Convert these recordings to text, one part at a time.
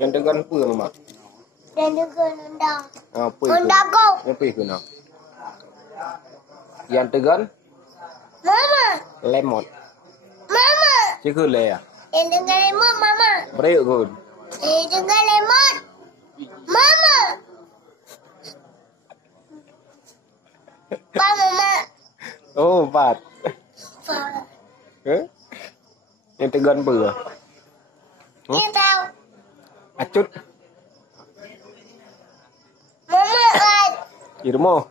Yang tegan apa mama? Dan juga Honda. Apa Honda Go. Apa itu nak? Yang tegan? Mama. Lemon. Mama. Cikgu le ya? Yang dengan lemon mama. Berayuk kun. Yang dengan lemon. Mama. Pak mama. Oh, 4. Pak. Yang tegan apa? Dia tahu. Acut. Mama at. Irmo.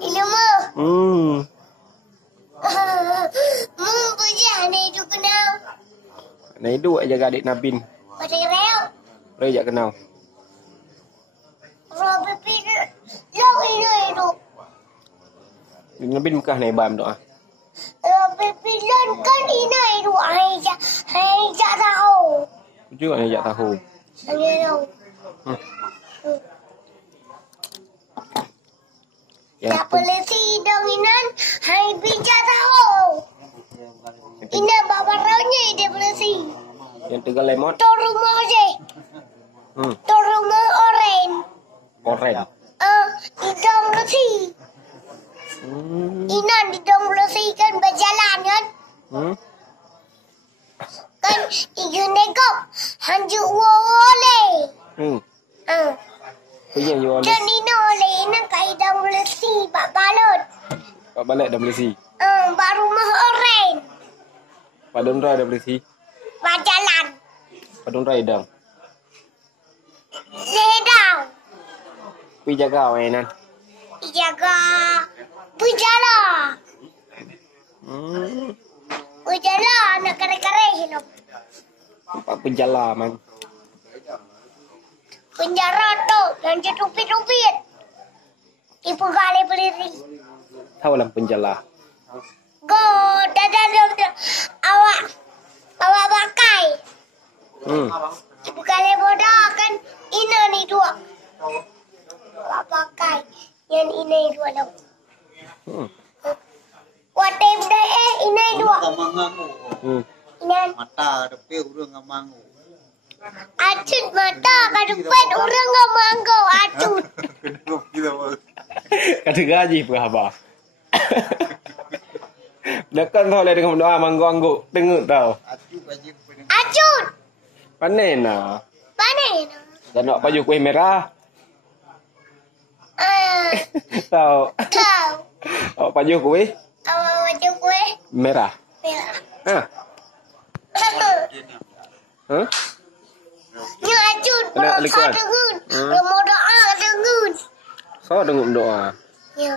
Ilmu. Mama punya ni itu kenal. Nah itu aja adik Nabin. Pada rel. Rejak kenal. Robby Peter. Lau itu. Nabin Mekah nih bam doa. Robby Peter kan ini itu. Hanya tahu. Juga nih jak tahu. Hanya tahu. Yang Tak boleh sidang inan. Hai bicara tahu. Ini bapak-bapaknya dia boleh si. yang tegan lemon. Rumah je. Rumah oren. Oren. Hidung lesi. Inan hidung lesi kan berjalan kan. Kan ikan negok. Hanjuk wole. Punya jual. Dan ini oleh inan kat hidung lesi. Pak balut. Pak balik dah beli si. Pak rumah oren. Pak Dondra dah beli si. Pak jalan. Pak Dondra idang. Sedang. Pi jaga mainan. Jaga pujala. Pujala nak kare-kare hidup. Pak penjala man. Penjara tu yang jetupit-tupit. Ibu kali berdiri. Tahu lah penjala. Go dadah awak pakai. Ibu kali bodoh kan ina ni dua. Awak pakai yang ini dua dah. Watem dah ini dua. Inan. Mata depan urang ngamangu. Acut mata kadupan orang ngamanggo acut. Kenapa kita Kata gaji berapa? Dekat tahu lah dengan doa manggo-anggo. Tengok tahu. Acut. Panen lah. Panen. Dan nak baju kuih merah. Tahu. Kau. Awak baju kuih Awak wajah kue. merah. Merah. Hah? Nya acut. Ada likuan. Dengun. Remodoa dengun. So dengar doa. Ya.